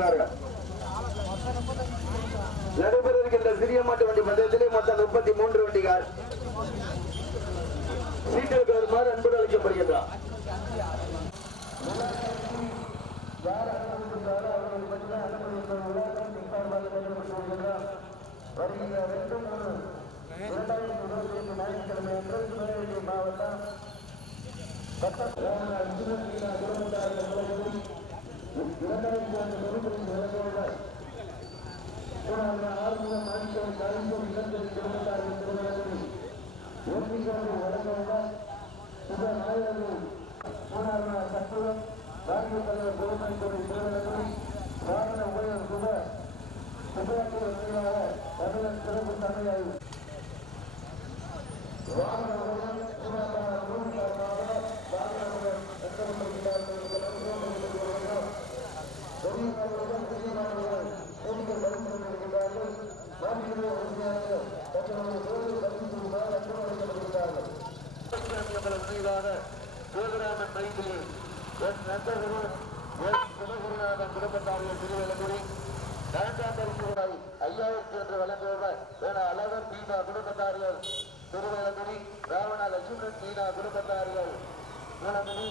வருகின்றார்கள் நடைபெற இருக்கின்ற சிறிய மாட்டு வண்டி பந்தயத்திலே மொத்தம் முப்பத்தி மூன்று வண்டிகள். சீட்டில் வருமாறு அன்புடன் அளிக்கப்படுகின்றார் யார் ரெண்டு மூணு இரண்டாயிரத்தி இருபத்தி ஐந்து ஞாயிற்றுக்கிழமை அன்று மாவட்டம் இரண்டாயிரத்தி ஆண்டு நெருக்கடி நிலவுகள் வாகன பெரியவர்களுடன் பெரியவர்கள் கோடிகள் பதிவு கொண்டிருக்கிறார்கள் மாநில உறுப்பினர்கள் தங்களுடைய சோதனை பதிவு செய்வதால் அனுமதிக்கப்படுகிறார்கள் மீதான சிவகிராமன் மைத்திரி எஸ் நந்தகுரு எஸ் சிவகுருநாதன் குடும்பத்தாரிகள் திருவிழங்குடி நான்காம் பரிசுகளை ஐயாயிரத்தி ஒன்று வழங்குவவர் என அழகர் தீனா திருவிழங்குடி ராவண லட்சுமணன் தீனா குடும்பத்தாரிகள் மூலமுடி